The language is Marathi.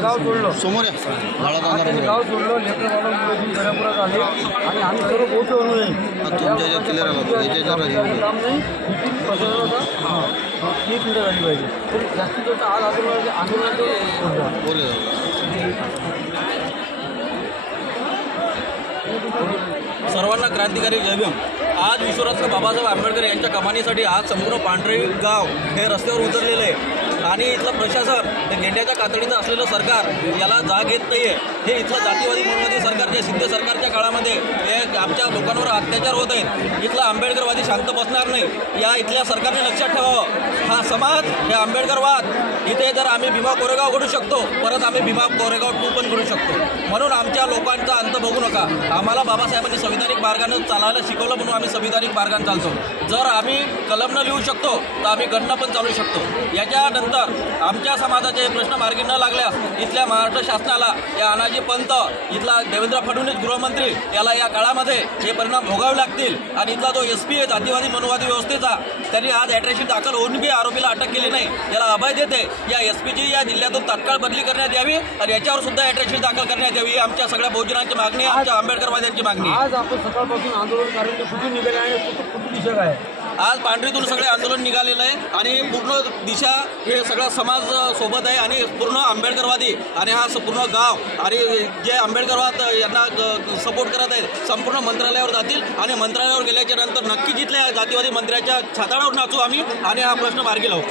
गाव सोडलं समोर गाव सोडलं लेकर घरापुरात आले आणि आम्ही सर्व पोहोचलो नाही तुमच्या क्लिअर काम नाही ही पिढी झाली पाहिजे तरी जास्तीत जास्त आज आंदोलनाचं बोले सर्वांना क्रांतिकारी जय भीम। आज विश्वरत्न बाबासाहेब आंबेडकर यांच्या कमानीसाठी आज संपूर्ण पांढरे गाव हे रस्त्यावर उतरलेले आहे आणि इथलं प्रशासन हे गेंड्याच्या कातडीचं असलेलं सरकार याला जाग येत नाही आहे। हे इथलं जातीवादी मनवादी सरकारच्या शिंदे सरकारच्या काळामध्ये हे आमच्या लोकांवर अत्याचार होत आहेत। इथला आंबेडकरवादी शांत बसणार नाही। या इथल्या सरकारने लक्षात ठेवावं हा समाज हे आंबेडकरवाद इथे जर आम्ही भीमा कोरेगाव घडू शकतो परत आम्ही भीमा कोरेगाव 2 पण घडू शकतो। म्हणून आमच्या लोकांचा अंत बघू नका। आम्हाला बाबासाहेबांनी संविधानिक मार्गाने चालायला शिकवलं म्हणून आम्ही संविधानिक मार्गाने चालतो। जर आम्ही कलम न लिहू शकतो तर आम्ही घटना पण चालू शकतो। याच्यानंतर आमच्या समाजाचे प्रश्न मार्गी न लागल्यास इथल्या महाराष्ट्र शासनाला या अनाजी पंत इथला देवेंद्र फडणवीस गृहमंत्री याला या काळामध्ये हे परिणाम भोगावे लागतील। आणि इथला जो SP आहे जातीवादी मनोवादी व्यवस्थेचा त्यांनी आज ॲट्रॅक्शन दाखल होऊन बी आरोपीला अटक केली नाही। याला अभय देते या SPची या जिल्ह्यातून तात्काळ बदली करण्यात यावी आणि याच्यावर सुद्धा ॲट्रॅक्शन दाखल करण्यात यावी। आमच्या सगळ्या बहुजनांची मागणी आमच्या आंबेडकरवाद्यांची मागणी। आज आपण सकाळपासून आंदोलन करायला कुठून निघाले आहे कुठली दिशा आहे आज पांढरीतून सगळे आंदोलन निघालेलं आहे आणि पूर्ण दिशा हे सगळा समाज सोबत आहे आणि पूर्ण आंबेडकरवादी आणि हा पूर्ण गाव आणि जे आंबेडकरवाद यांना सपोर्ट करत आहेत संपूर्ण मंत्रालयावर जातील आणि मंत्रालयावर गेल्याच्या नंतर नक्की जिथल्या जातीवादी मंत्र्याच्या छाताडावर नाचू आम्ही आणि हा प्रश्न मार्गी लावू।